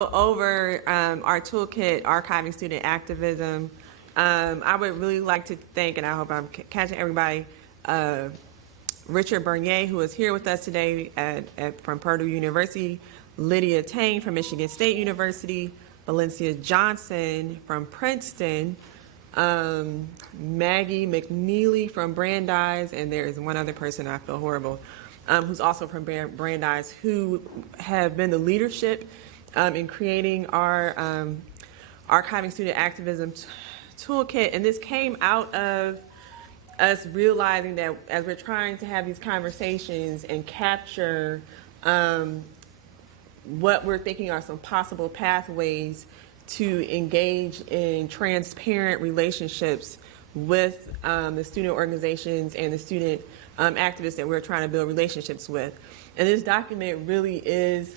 Over our toolkit, archiving student activism. I would really like to thank, and I hope I'm catching everybody, Richard Bernier, who is here with us today from Purdue University, Lydia Tang from Michigan State University, Valencia Johnson from Princeton, Maggie McNeely from Brandeis, and there is one other person, I feel horrible, who's also from Brandeis, who have been the leadership in creating our archiving student activism toolkit. And this came out of us realizing that as we're trying to have these conversations and capture what we're thinking are some possible pathways to engage in transparent relationships with the student organizations and the student activists that we're trying to build relationships with. And this document really is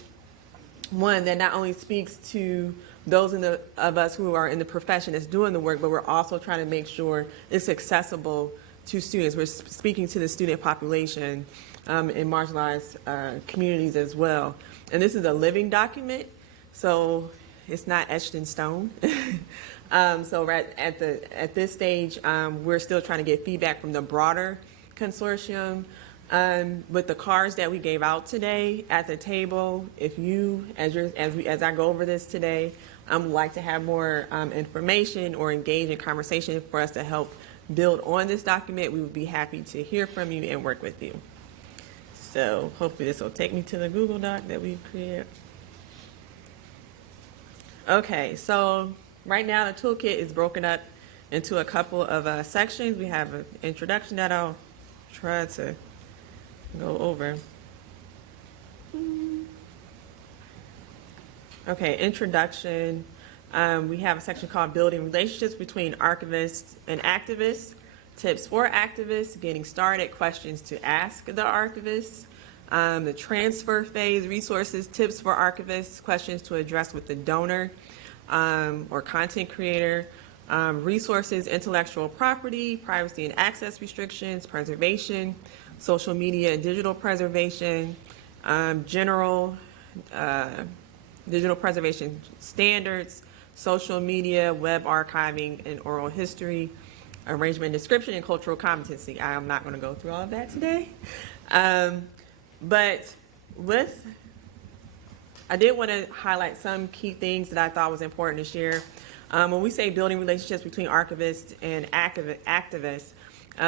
one that not only speaks to those of us who are in the profession that's doing the work, but we're also trying to make sure it's accessible to students. We're speaking to the student population in marginalized communities as well. And this is a living document, so it's not etched in stone. So right at this stage, we're still trying to get feedback from the broader consortium. With the cards that we gave out today at the table, if you, as I go over this today, would like to have more information or engage in conversation for us to help build on this document, we would be happy to hear from you and work with you. So hopefully this will take me to the Google Doc that we created. Okay, so right now the toolkit is broken up into a couple of sections. We have an introduction that I'll try to go over. Okay, introduction. We have a section called Building Relationships Between Archivists and Activists, Tips for Activists, Getting Started, Questions to Ask the Archivists, the Transfer Phase, Resources, Tips for Archivists, Questions to Address with the Donor or Content Creator, Resources, Intellectual Property, Privacy and Access Restrictions, Preservation, Social Media and Digital Preservation, General Digital Preservation Standards, Social Media, Web Archiving and Oral History, Arrangement, Description, and Cultural Competency. I am not going to go through all of that today. But I did want to highlight some key things that I thought was important to share. When we say building relationships between archivists and activists,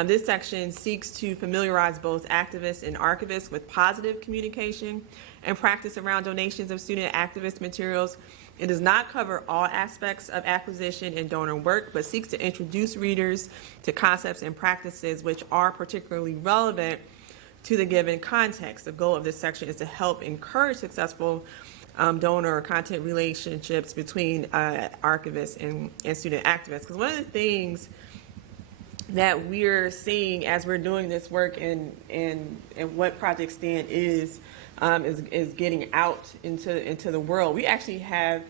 this section seeks to familiarize both activists and archivists with positive communication and practice around donations of student activist materials. It does not cover all aspects of acquisition and donor work, but seeks to introduce readers to concepts and practices which are particularly relevant to the given context. The goal of this section is to help encourage successful donor or content relationships between archivists and student activists. Because one of the things that we're seeing as we're doing this work and what Project Stand is getting out into the world. We actually have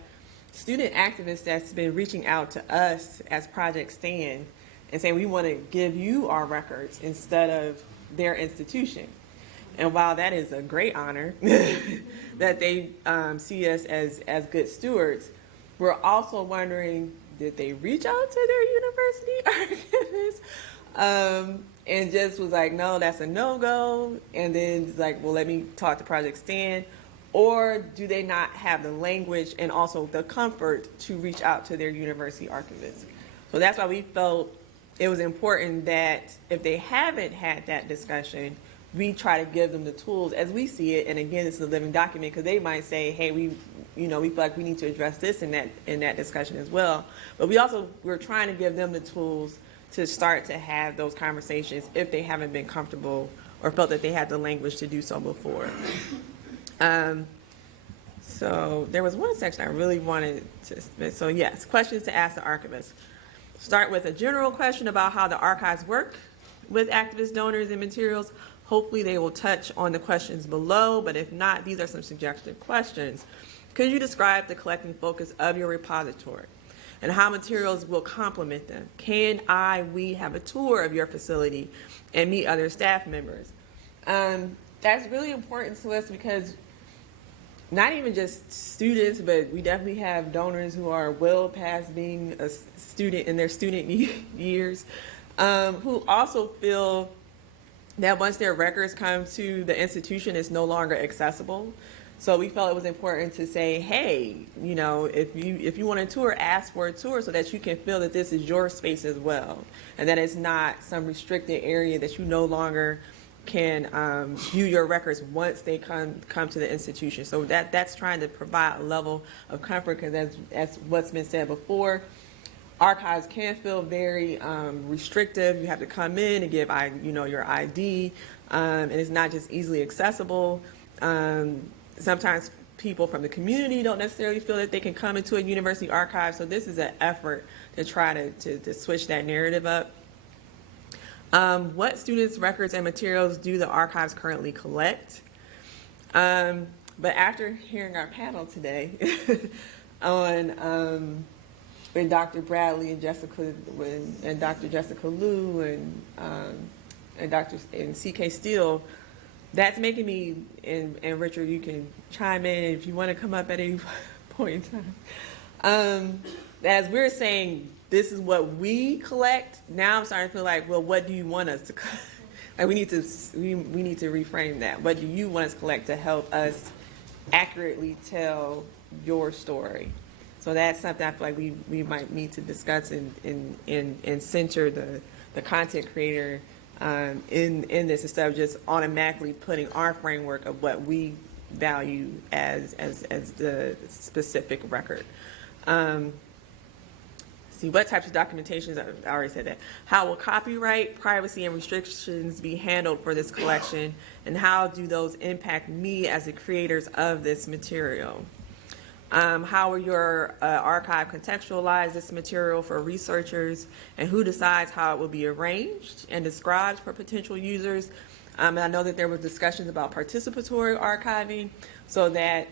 student activists that's been reaching out to us as Project Stand and saying we want to give you our records instead of their institution. And while that is a great honor that they see us as good stewards, we're also wondering, did they reach out to their university archivists? And just was like, no, that's a no-go. And then it's like, well, let me talk to Project Stand. Or do they not have the language and also the comfort to reach out to their university archivists? So that's why we felt it was important that if they haven't had that discussion, we try to give them the tools as we see it. And again, this is a living document because they might say, hey, we feel like we need to address this in that discussion as well. But we're trying to give them the tools to start to have those conversations if they haven't been comfortable or felt that they had the language to do so before. So there was one section I really wanted to, so yes, questions to ask the archivist. Start with a general question about how the archives work with activist donors and materials. Hopefully they will touch on the questions below, but if not, these are some suggested questions. Could you describe the collecting focus of your repository and how materials will complement them? Can we have a tour of your facility and meet other staff members? That's really important to us because not even just students, but we definitely have donors who are well past being a student in their student years, who also feel that once their records come to the institution, it's no longer accessible. So we felt it was important to say, hey, you know, if you want a tour, ask for a tour so that you can feel that this is your space as well, and that it's not some restricted area that you no longer can view your records once they come to the institution. So that's trying to provide a level of comfort, because as what's been said before, archives can feel very restrictive. You have to come in and give your ID, and it's not just easily accessible. Sometimes people from the community don't necessarily feel that they can come into a university archive. So this is an effort to try to switch that narrative up. What students' records and materials do the archives currently collect? But after hearing our panel today on when Dr. Bradley and Dr. Jessica Liu and C.K. Steele, that's making me, and Richard, you can chime in if you want to come up at any point in time. As we're saying, this is what we collect. Now I'm starting to feel like, well, what do you want us to collect? Like we need to reframe that. What do you want us to collect to help us accurately tell your story? So that's something I feel like we might need to discuss and center the content creator in this, instead of just automatically putting our framework of what we value as the specific record. See, what types of documentations, I already said that. How will copyright, privacy, and restrictions be handled for this collection, and how do those impact me as the creators of this material? How will your archive contextualize this material for researchers, and who decides how it will be arranged and described for potential users? And I know that there were discussions about participatory archiving, so that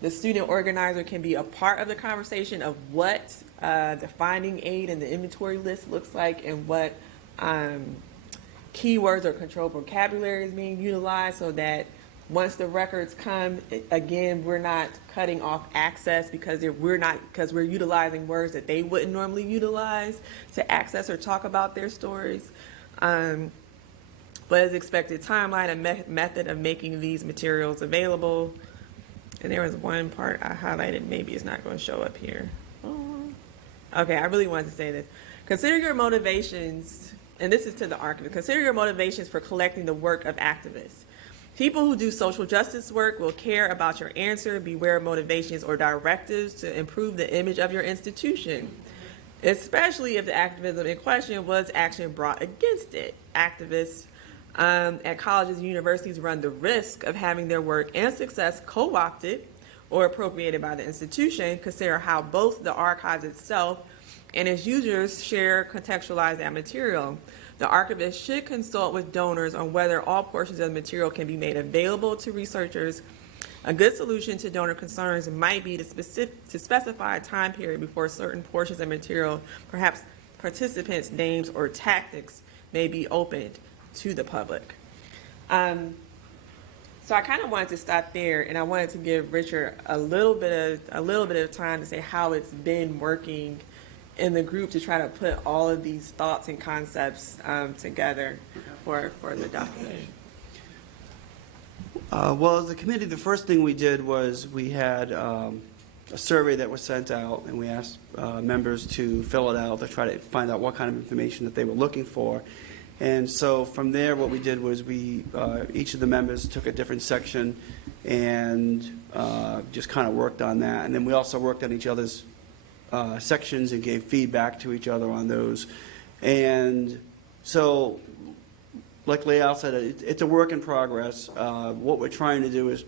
the student organizer can be a part of the conversation of what the finding aid and the inventory list looks like, and what keywords or controlled vocabulary is being utilized, so that once the records come, again, we're not cutting off access because we're utilizing words that they wouldn't normally utilize to access or talk about their stories. What is the expected timeline and method of making these materials available? And there was one part I highlighted, maybe it's not going to show up here. Okay, I really wanted to say this. Consider your motivations, and this is to the archivist, consider your motivations for collecting the work of activists. People who do social justice work will care about your answer. Beware of motivations or directives to improve the image of your institution, especially if the activism in question was action brought against it. Activists at colleges and universities run the risk of having their work and success co-opted or appropriated by the institution. Consider how both the archives itself and its users share, contextualize that material. The archivist should consult with donors on whether all portions of the material can be made available to researchers. A good solution to donor concerns might be to specify a time period before certain portions of material, perhaps participants' names or tactics, may be opened to the public. So I kind of wanted to stop there, and I wanted to give Richard a little bit of time to say how it's been working in the group to try to put all of these thoughts and concepts together for the document. Well, as a committee, the first thing we did was we had a survey that was sent out, and we asked members to fill it out to try to find out what kind of information that they were looking for. And so from there, what we did was we each of the members took a different section and just kind of worked on that. And then we also worked on each other's sections and gave feedback to each other on those. And so, like Leal said, it's a work in progress. What we're trying to do is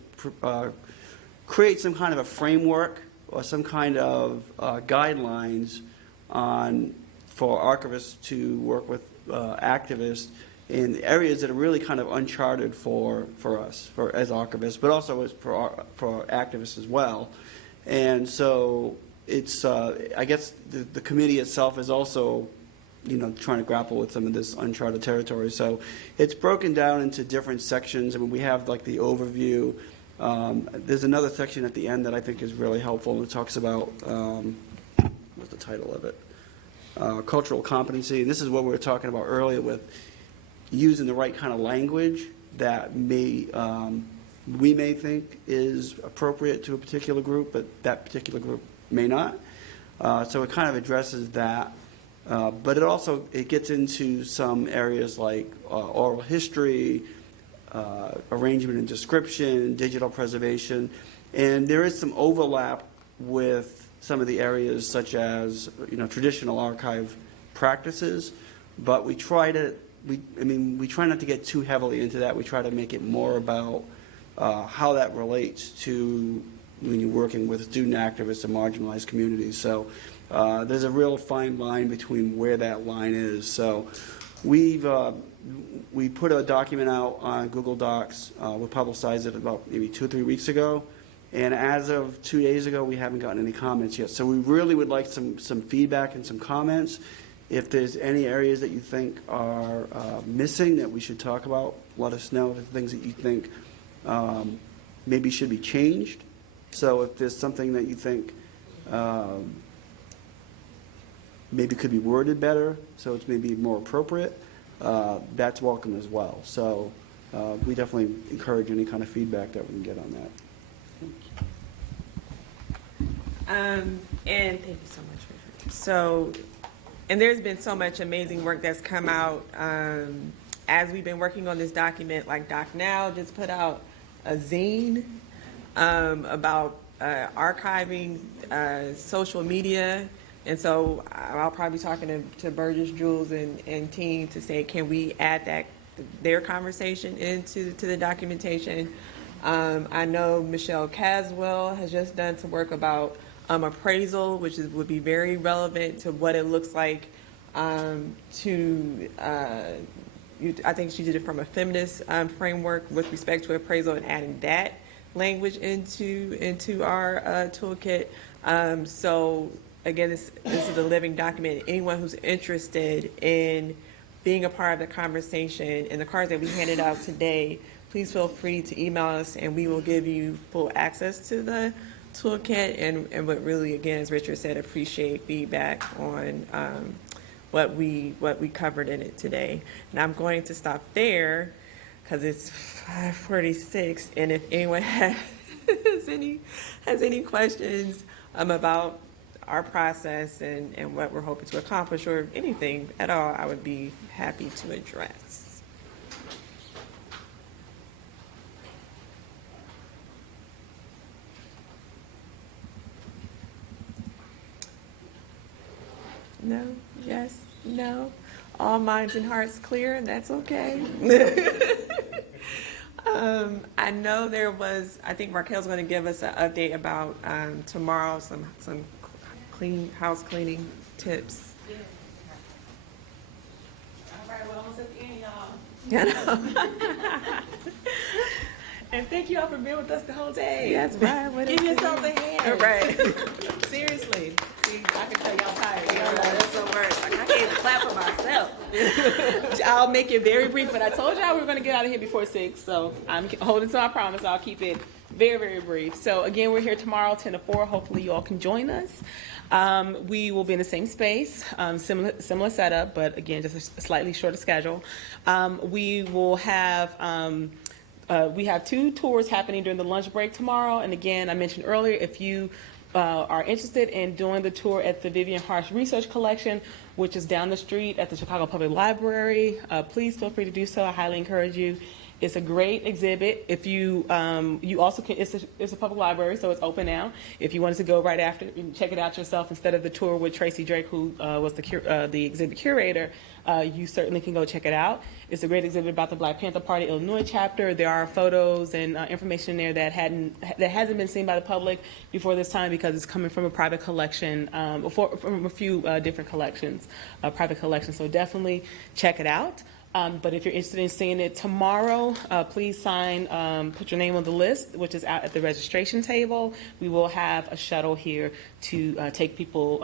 create some kind of a framework or some kind of guidelines for archivists to work with activists in areas that are really kind of uncharted for us as archivists, but also for activists as well. And so it's I guess the committee itself is also trying to grapple with some of this uncharted territory. So it's broken down into different sections. I mean, we have like the overview, There's another section at the end that I think is really helpful, and it talks about, what's the title of it? Cultural competency. And this is what we were talking about earlier with using the right kind of language that we may think is appropriate to a particular group, but that particular group may not. So it kind of addresses that. But it gets into some areas like oral history, arrangement and description, digital preservation, and there is some overlap with some of the areas such as traditional archive practices, but we try not to get too heavily into that. We try to make it more about how that relates to when you're working with student activists and marginalized communities. So there's a real fine line between where that line is. So we put a document out on Google Docs. We publicized it about maybe 2 or 3 weeks ago. And as of 2 days ago, we haven't gotten any comments yet. So we really would like some feedback and some comments. If there's any areas that you think are missing that we should talk about, let us know. If there's things that you think maybe should be changed. So if there's something that you think maybe could be worded better, so it's maybe more appropriate, that's welcome as well. So we definitely encourage any kind of feedback that we can get on that. And thank you so much, Richard. So, and there's been so much amazing work that's come out as we've been working on this document. Like Doc Now just put out a zine about archiving social media. And so I'll probably be talking to Burgess, Jules, and team to say, can we add their conversation into the documentation? I know Michelle Caswell has just done some work about appraisal, which would be very relevant to what it looks like I think she did it from a feminist framework with respect to appraisal and adding that language into our toolkit. So again, this is a living document. Anyone who's interested in being a part of the conversation and the cards that we handed out today, please feel free to email us and we will give you full access to the toolkit. And what really, again, as Richard said, appreciate feedback on what we covered in it today. And I'm going to stop there because it's 5:46. And if anyone has any questions about our process and what we're hoping to accomplish or anything at all, I would be happy to address. No, yes, no. All minds and hearts clear, that's okay. I know I think Raquel's going to give us an update about tomorrow, some house cleaning tips. All right, well, almost at the end, y'all. Yeah, And thank you all for being with us the whole day. that's right. Give yourselves a hand. All right. Seriously. See, I can tell y'all tired. Yeah, that's the word. I can't even clap for myself. I'll make it very brief, but I told y'all we were going to get out of here before 6, so I'm holding to my promise. I'll keep it very, very brief. So again, we're here tomorrow, 10 to 4. Hopefully you all can join us. We will be in the same space, similar setup, but again, just a slightly shorter schedule. We will have... we have 2 tours happening during the lunch break tomorrow. And again, I mentioned earlier, if you are interested in doing the tour at the Vivian Harsh Research Collection, which is down the street at the Chicago Public Library, please feel free to do so. I highly encourage you. It's a great exhibit. If you also can, it's a public library, so it's open now. If you wanted to go right after and check it out yourself instead of the tour with Tracy Drake, who was the exhibit curator, you certainly can go check it out. It's a great exhibit about the Black Panther Party Illinois chapter. There are photos and information there that hasn't been seen by the public before this time because it's coming from a private collection, from a few different collections, private collections. So definitely check it out. But if you're interested in seeing it tomorrow, please sign, put your name on the list, which is out at the registration table. We will have a shuttle here to take people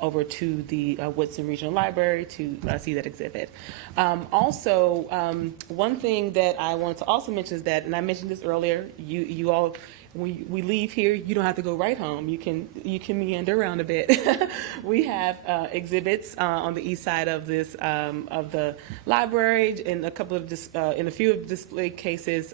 over to the Woodson Regional Library to see that exhibit. Also, one thing that I wanted to also mention is that, and I mentioned this earlier, you all, when we leave here, you don't have to go right home. You can meander around a bit. We have exhibits on the east side of this of the library, in a few of the display cases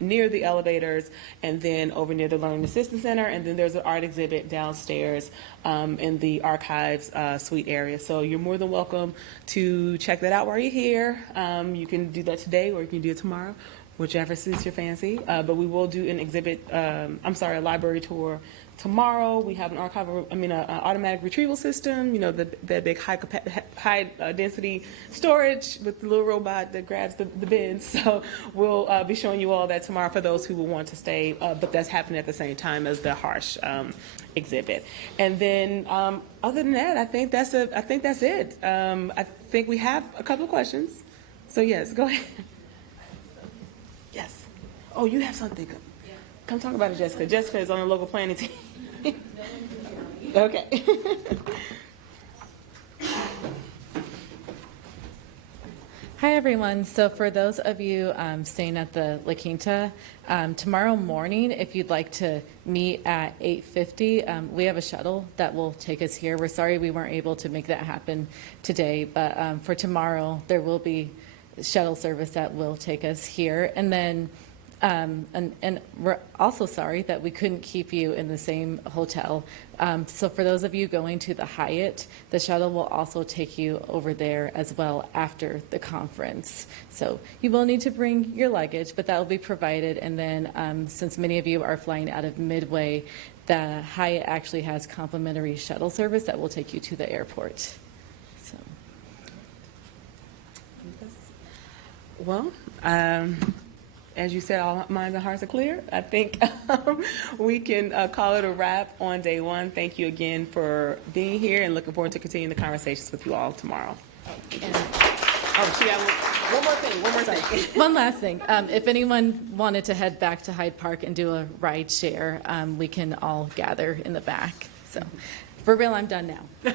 near the elevators, and then over near the Learning Assistance Center, and then there's an art exhibit downstairs in the archives suite area. So you're more than welcome to check that out while you're here. You can do that today, or you can do it tomorrow, whichever suits your fancy. But we will do an a library tour tomorrow. We have an an automatic retrieval system, the big high density storage with the little robot that grabs the bins. So we'll be showing you all that tomorrow for those who will want to stay, but that's happening at the same time as the Harsh exhibit. And then other than that, I think that's it. I think we have a couple of questions. So yes, go ahead. Yes. Oh, you have something. Come talk about it, Jessica. Jessica is on the local planning team. Okay. Hi, everyone. So for those of you staying at the La Quinta, tomorrow morning, if you'd like to meet at 8:50, we have a shuttle that will take us here. We're sorry we weren't able to make that happen today, but for tomorrow, there will be shuttle service that will take us here. And then and we're also sorry that we couldn't keep you in the same hotel. So for those of you going to the Hyatt, the shuttle will also take you over there as well after the conference. So you will need to bring your luggage, but that will be provided. And then since many of you are flying out of Midway, the Hyatt actually has complimentary shuttle service that will take you to the airport. So. Well, as you said, all minds and hearts are clear. I think we can call it a wrap on day one. Thank you again for being here, and looking forward to continuing the conversations with you all tomorrow. She got one more thing. One last thing. If anyone wanted to head back to Hyde Park and do a ride share, we can all gather in the back. So for real, I'm done now.